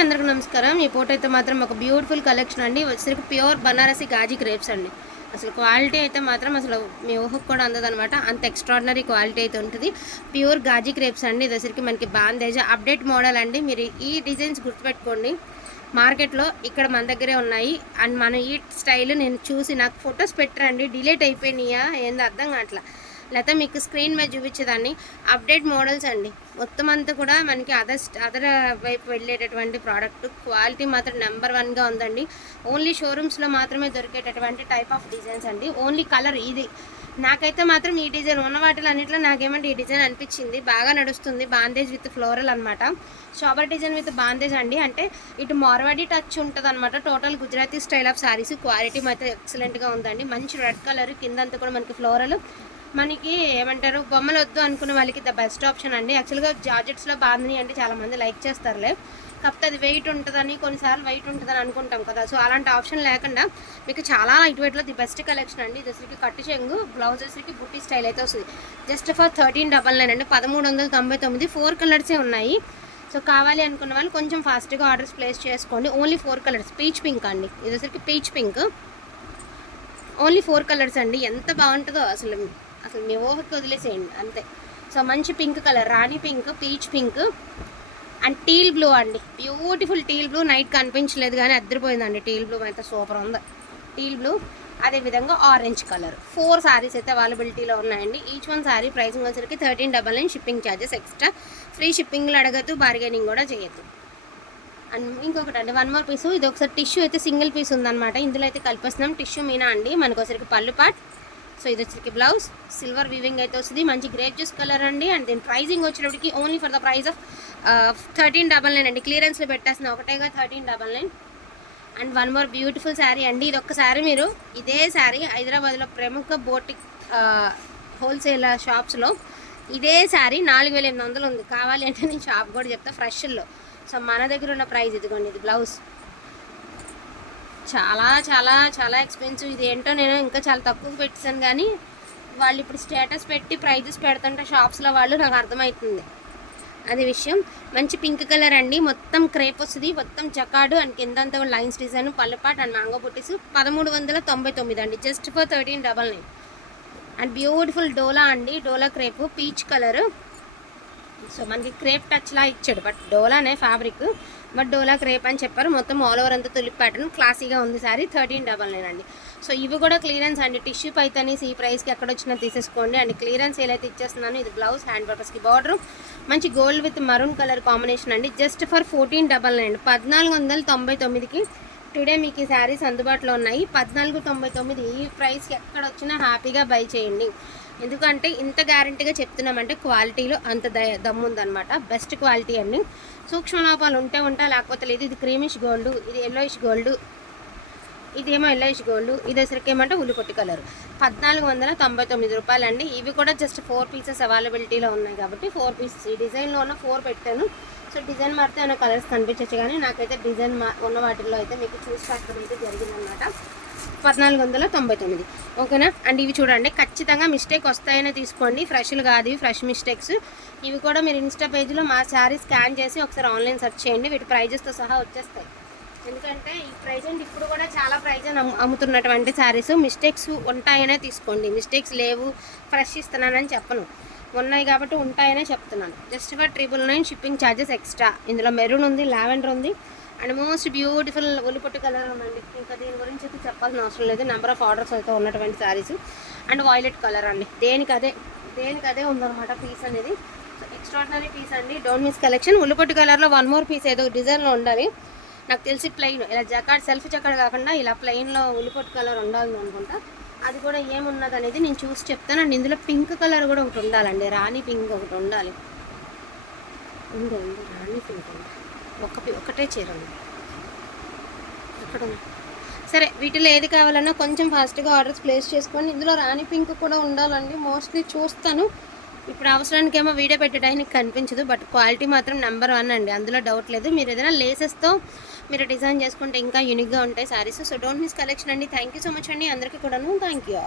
అందరికీ నమస్కారం. ఈ ఫోటో అయితే మాత్రం ఒక బ్యూటిఫుల్ కలెక్షన్ అండి. వచ్చేసరికి ప్యూర్ బనారసి గాజీ క్రేప్స్ అండి. అసలు క్వాలిటీ అయితే మాత్రం అసలు మీ ఊహకు కూడా అందదనమాట. అంత ఎక్స్ట్రాడినరీ క్వాలిటీ అయితే ఉంటుంది. ప్యూర్ గాజీ క్రేప్స్ అండి. ఇది వచ్చేసరికి మనకి బాందేజ్ అప్డేట్ మోడల్ అండి. మీరు ఈ డిజైన్స్ గుర్తుపెట్టుకోండి. మార్కెట్లో ఇక్కడ మన దగ్గరే ఉన్నాయి. అండ్ మన ఈ స్టైల్ నేను చూసి నాకు ఫొటోస్ పెట్టరండి, డిలీట్ అయిపోయినాయా ఏందో అర్థం కావట్లా. లేకపోతే మీకు స్క్రీన్ మీద చూపించేదాన్ని. అప్డేట్ మోడల్స్ అండి. మొత్తం అంతా కూడా మనకి అదర్ వైపు వెళ్ళేటటువంటి ప్రోడక్ట్. క్వాలిటీ మాత్రం నెంబర్ 1గా ఉందండి. ఓన్లీ షోరూమ్స్లో మాత్రమే దొరికేటటువంటి టైప్ ఆఫ్ డిజైన్స్ అండి. ఓన్లీ కలర్ ఇది. నాకైతే మాత్రం ఈ డిజైన్ ఉన్న వాటిలో అన్నింటిలో నాకేమంటే ఈ డిజైన్ అనిపించింది. బాగా నడుస్తుంది. బాందేజ్ విత్ ఫ్లోరల్ అనమాట. షాబర్ డిజైన్ విత్ బాందేజ్ అండి. అంటే ఇటు మార్వాడి టచ్ ఉంటుంది అనమాట. Total Gujarati style of saris. Quality మాత్రం ఎక్సలెంట్గా ఉందండి. మంచి రెడ్ కలర్, కిందంతా కూడా మనకి ఫ్లోరల్. మనకి ఏమంటారు, బొమ్మలు వద్దు అనుకున్న వాళ్ళకి ద బెస్ట్ ఆప్షన్ అండి. యాక్చువల్గా జార్జెట్స్లో బాగుంది అంటే చాలామంది లైక్ చేస్తారులే. కాకపోతే అది వెయిట్ ఉంటుందని, కొన్నిసార్లు వెయిట్ ఉంటుందని అనుకుంటాం కదా. సో అలాంటి ఆప్షన్ లేకుండా మీకు చాలా లైట్ వెయిట్లో ది బెస్ట్ కలెక్షన్ అండి. ఇది కట్టు చెంగు, బ్లౌజ్ వచ్చరికి బుట్టి స్టైల్ అయితే వస్తుంది. జస్ట్ ఫర్ 1399 అండి. 1399. 4 కలర్సే ఉన్నాయి. సో కావాలి అనుకున్న వాళ్ళు కొంచెం ఫాస్ట్గా ఆర్డర్స్ ప్లేస్ చేసుకోండి. Only 4 colours. పీచ్ పింక్ అండి. ఇది వచ్చరికి పీచ్ పింక్. ఓన్లీ 4 కలర్స్ అండి. ఎంత బాగుంటుందో అసలు మీ ఊహకి వదిలేసేయండి అంతే. సో మంచి pink colour, rani pink, peach pink and teal blue అండి. Beautiful teal blue. నైట్ కనిపించలేదు కానీ అద్దరిపోయిందండి. టీల్ బ్లూ అయితే సూపర్ ఉంది. Teal blue. అదేవిధంగా ఆరెంజ్ కలర్. 4 శారీస్ అయితే అవైలబిలిటీలో ఉన్నాయండి. ఈచ్ వన్ శారీ ప్రైసింగ్ వచ్చరికి 1399. Shipping charges extra. ఫ్రీ షిప్పింగ్లో అడగద్దు, బార్గెనింగ్ కూడా చేయొద్దు. అండ్ ఇంకొకటి అండి, 1 మోర్ పీసు. ఇది ఒకసారి టిష్యూ అయితే సింగిల్ పీస్ ఉందన్నమాట. ఇందులో అయితే కలిపేస్తున్నాం. టిష్యూ మీనా అండి. మనకు ఒకసారికి పళ్ళు పాట్. సో ఇది వచ్చరికి బ్లౌజ్. సిల్వర్ వీవింగ్ అయితే వస్తుంది. మంచి గ్రేప్ జ్యూస్ కలర్ అండి. అండ్ దీని ప్రైజింగ్ వచ్చేటప్పటికి only for the price of 1399 అండి. క్లియరెన్స్లో పెట్టేస్తున్నా ఒకటేగా 1399. అండ్ 1 మోర్ బ్యూటిఫుల్ శారీ అండి. ఇది ఒక్కసారి మీరు ఇదే శారీ హైదరాబాద్లో ప్రముఖ బోటిక్ హోల్సేల్ షాప్స్లో ఇదే శారీ 4800 ఉంది. కావాలి అంటే నేను షాప్ కూడా చెప్తా ఫ్రెష్లో. సో మన దగ్గర ఉన్న ప్రైస్ ఇదిగోండి. ఇది బ్లౌజ్. చాలా చాలా చాలా ఎక్స్పెన్సివ్. ఇది ఏంటో నేను ఇంకా చాలా తక్కువ పెట్టాను కానీ వాళ్ళు ఇప్పుడు స్టేటస్ పెట్టి ప్రైజెస్ పెడుతుంటే షాప్స్లో వాళ్ళు నాకు అర్థమవుతుంది అది విషయం. మంచి పింక్ కలర్ అండి. మొత్తం క్రేప్ వస్తుంది. మొత్తం జకాడు అండ్ కిందంతా లైన్స్ డిజైన్, పళ్ళపాట్ అండ్ మ్యాంగో బుట్టీస్. 1399 అండి. Just for 1399. And beautiful Dola అండి. Dola crepe, peach colour. So మనకి క్రేప్ టచ్లా ఇచ్చాడు, బట్ డోలానే ఫ్యాబ్రిక్, బట్ డోలా క్రేప్ అని చెప్పారు. మొత్తం ఆల్ ఓవర్ అంతా తులిప్ ప్యాటర్న్. క్లాసీగా ఉంది శారీ. 1399 అండి. సో ఇవి కూడా క్లియరెన్స్ అండి. టిష్యూ పైతనీస్ ఈ ప్రైస్కి ఎక్కడ వచ్చినా తీసేసుకోండి. అండ్ క్లియరెన్స్ ఏదైతే ఇచ్చేస్తున్నాను. ఇది బ్లౌజ్, హ్యాండ్ పర్పస్కి బార్డర్. మంచి gold with maroon colour combination అండి. Just for 1499. 1499కి టుడే మీకు ఈ శారీస్ అందుబాటులో ఉన్నాయి. 1499. ఈ ప్రైస్కి ఎక్కడ వచ్చినా హ్యాపీగా బై చేయండి. ఎందుకంటే ఇంత గ్యారంటీగా చెప్తున్నామంటే క్వాలిటీలో అంత దమ్ముందనమాట. బెస్ట్ క్వాలిటీ అండి. సూక్ష్మలోపాలు ఉంటా లేకపోతే లేదు. ఇది క్రీమిష్ గోల్డ్, ఇది ఎల్లోయిష్ గోల్డ్, ఇదేమో ఎల్లోయిష్ గోల్డ్. ఇది అసలుకి ఏమంటే ఉల్లిపొట్టి కలర్. 1499 రూపాయలు అండి. ఇవి కూడా జస్ట్ 4 పీసెస్ అవైలబిలిటీలో ఉన్నాయి కాబట్టి 4 పీసెస్. ఈ డిజైన్లో ఉన్న 4 పెట్టాను. సో డిజైన్ మారితే ఏమైనా కలర్స్ కనిపించచ్చు కానీ నాకైతే డిజైన్ ఉన్న వాటిల్లో అయితే మీకు చూసి పెట్టడం అయితే జరిగిందనమాట. 1499. ఓకేనా. అండ్ ఇవి చూడండి, ఖచ్చితంగా మిస్టేక్ వస్తాయనే తీసుకోండి. ఫ్రెష్లు కాదు ఇవి, ఫ్రెష్ మిస్టేక్స్. ఇవి కూడా మీరు ఇన్స్టా పేజ్లో మా శారీ స్కాన్ చేసి ఒకసారి ఆన్లైన్ సెర్చ్ చేయండి. వీటి ప్రైజెస్తో సహా వచ్చేస్తాయి. ఎందుకంటే ఈ ప్రైజెంట్ ఇప్పుడు కూడా చాలా ప్రైజ్ అమ్ముతున్నటువంటి శారీస్. మిస్టేక్స్ ఉంటాయనే తీసుకోండి. మిస్టేక్స్ లేవు, ఫ్రెష్ ఇస్తున్నానని చెప్పను. ఉన్నాయి కాబట్టి ఉంటాయనే చెప్తున్నాను. Just for 999. Shipping charges extra. ఇందులో మెరూన్ ఉంది, లావెండర్ ఉంది అండ్ మోస్ట్ బ్యూటిఫుల్ ఉల్లిపొట్టు కలర్ ఉందండి. ఇంకా దీని గురించి అయితే చెప్పాల్సిన అవసరం లేదు. నెంబర్ ఆఫ్ ఆర్డర్స్ అయితే ఉన్నటువంటి శారీస్. అండ్ వాయిలెట్ కలర్ అండి. దేనికదే ఉందన్నమాట పీస్ అనేది. సో ఎక్స్ట్రాడినరీ పీస్ అండి. Don't miss collection. ఉల్లిపొట్టు కలర్లో 1 మోర్ పీస్ ఏదో డిజైన్లో ఉండాలి. నాకు తెలిసి ప్లెయిన్ ఇలా జకాడ్ సెల్ఫ్ జకాడ్ కాకుండా ఇలా ప్లెయిన్లో ఉల్లిపొట్టు కలర్ ఉండాలి అనుకుంటా. అది కూడా ఏమున్నది అనేది నేను చూసి చెప్తాను. అండ్ ఇందులో పింక్ కలర్ కూడా ఒకటి ఉండాలండి. రాణి పింక్ ఒకటి ఉండాలి. ఉంది రాణి పింక్ ఒకటే చీర ఉంది అక్కడ. సరే, వీటిలో ఏది కావాలన్నా కొంచెం ఫాస్ట్గా ఆర్డర్స్ ప్లేస్ చేసుకొని. ఇందులో రాణి పింక్ కూడా ఉండాలండి. మోస్ట్లీ చూస్తాను. ఇప్పుడు అవసరానికి ఏమో వీడియో పెట్టడానికి కనిపించదు, బట్ క్వాలిటీ మాత్రం నెంబర్ 1 అండి. అందులో డౌట్ లేదు. మీరు ఏదైనా లేసెస్తో మీరు డిజైన్ చేసుకుంటే ఇంకా యూనిక్గా ఉంటాయి saris. So don't miss collection అండి. థ్యాంక్ యూ సో మచ్ అండి అందరికీ కూడాను. Thank you.